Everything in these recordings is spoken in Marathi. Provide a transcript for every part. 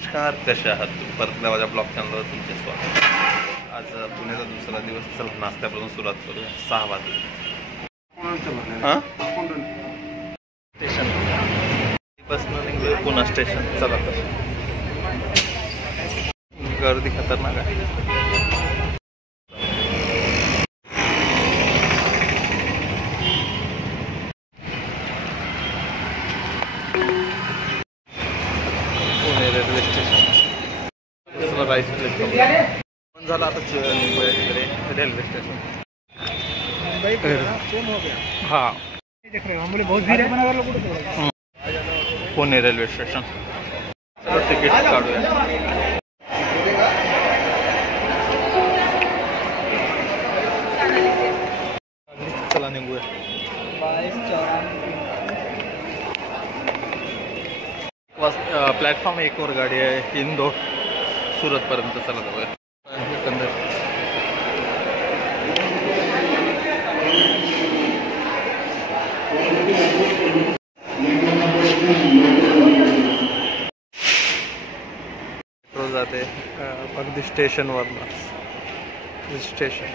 नमस्कार, कसे आहात? परत माझ्या ब्लॉग चॅनलवर तुमचे स्वागत. आज पुण्याचा दुसरा दिवस. चला नाश्त्यापासून सुरुवात करूया. 6 वाजले. स्टेशन बसनं निघलोय पुणे स्टेशन. चला तर गर्दी खतरनाक आहे. रेल्वे स्टेशन राईस प्लेटफॉर्म झाला. आता इकडे रेल्वे स्टेशन. हाँ पुणे रेल्वे स्टेशन. तिकीट काढूया. चला निघूया. प्लॅटफॉर्म 1 वर गाडी आहे. इंदोर सुरत पर्यंत चला जाऊया. मेट्रो जाते अगदी स्टेशनवरनं. स्टेशन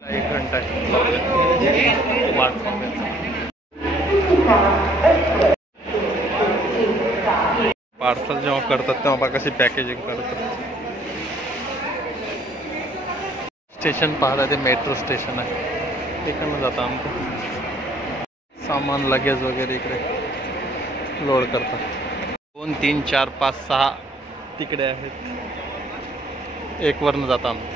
1 घंटा वाट पार्सल जेव्हा करतात तेव्हा कशी पॅकेजिंग करतात. स्टेशन पाहता ते मेट्रो स्टेशन आहे. तिकडनं जातं आमचं सामान लगेज वगैरे इकडे लोड करतात. 2, 3, 4, 5, 6 तिकडे आहेत. 1 वरनं जातं आमचं.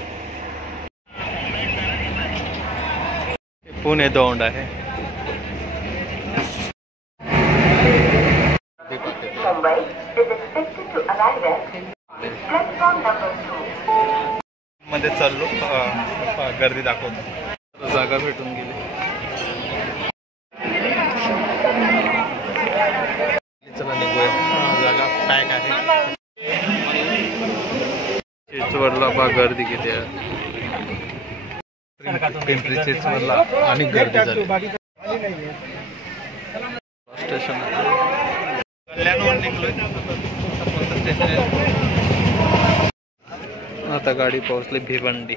पुणे दौंड आहे. मध्ये चाललो. गर्दी दाखवतो. जागा भेटून गेली. चला निघूया. जागा पॅक आहे. चिंचवडला गर्दी किती आहे. पिंपरी चिंचवडला आणि गर्दी झाली. स्टेशन कल्याणवर निघलोय. आता गाडी पोहोचली भिवंडी.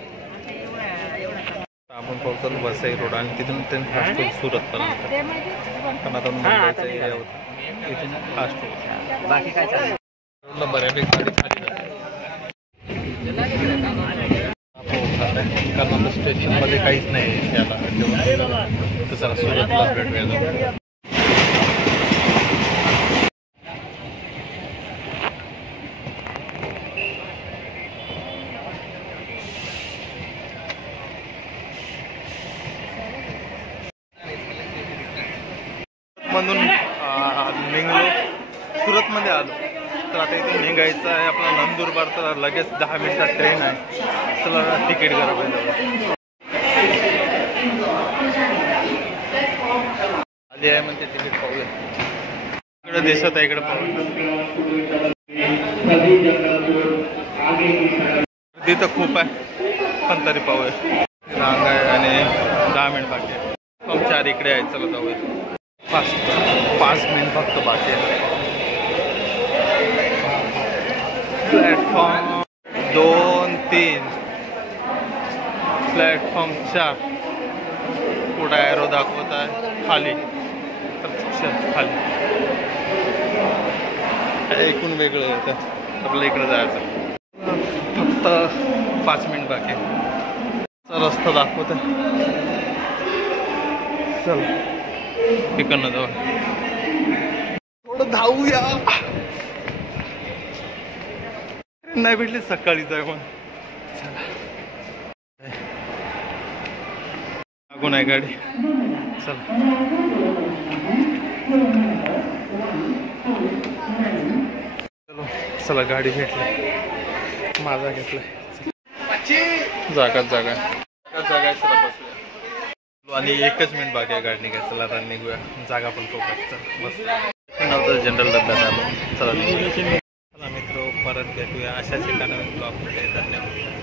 आपण पोहोचलो वसई रोड आणि तिथून ते फास्ट फूड सुरत पर्यंत. पण आता मुंबईचा एरिया होता. तिथून फास्ट फूड बाकी काय चाललं. बऱ्यापैकी गाडी खाली कारण स्टेशनमध्ये काहीच नाही याला. तसं सुरतला भेटूया. मधून निघलो. सुरतमध्ये आलो. तर आता इथून निघायचं आहे आपला नंदुरबार. तर लगेच 10 मिनिटात ट्रेन आहे. चला तिकीट करा पाहिजे. आधी आहे म्हणते तिकीट पाहूया. इकडे दिसत आहे. इकडे पाहूया. गर्दी तर खूप आहे पण तरी पाहूया. रांग आहे आणि 10 मिनिट बाकी आहे. 4 इकडे आहे. चला जाऊया. 5 मिनिट फक्त बाकी आहे. Platform 2, 3 platform 4. पुढे एरो दाखवत आहे खाली. खाली एकूण वेगळं होतं. आपल्याला इकडे जायचं. फक्त 5 मिनिट बाकी आहे. रस्ता दाखवत आहे. चल तिकडनं जाऊ. थोडं धावूया. नाही भेटली सकाळी जाऊ. मग लागून आहे गाडी. चला चलो. चला गाडी भेटली. माझा घेतलाय. जागा चला बसूया. आणि 1च मिनिट बाकी आहे गाडी निघायचं. चला आता निघूया. जागा पण खूप बस नव्हतं. जनरल डब्यात आलो. चला मित्र परत भेटूया अशाच एका नवीन ब्लॉगमध्ये. धन्यवाद.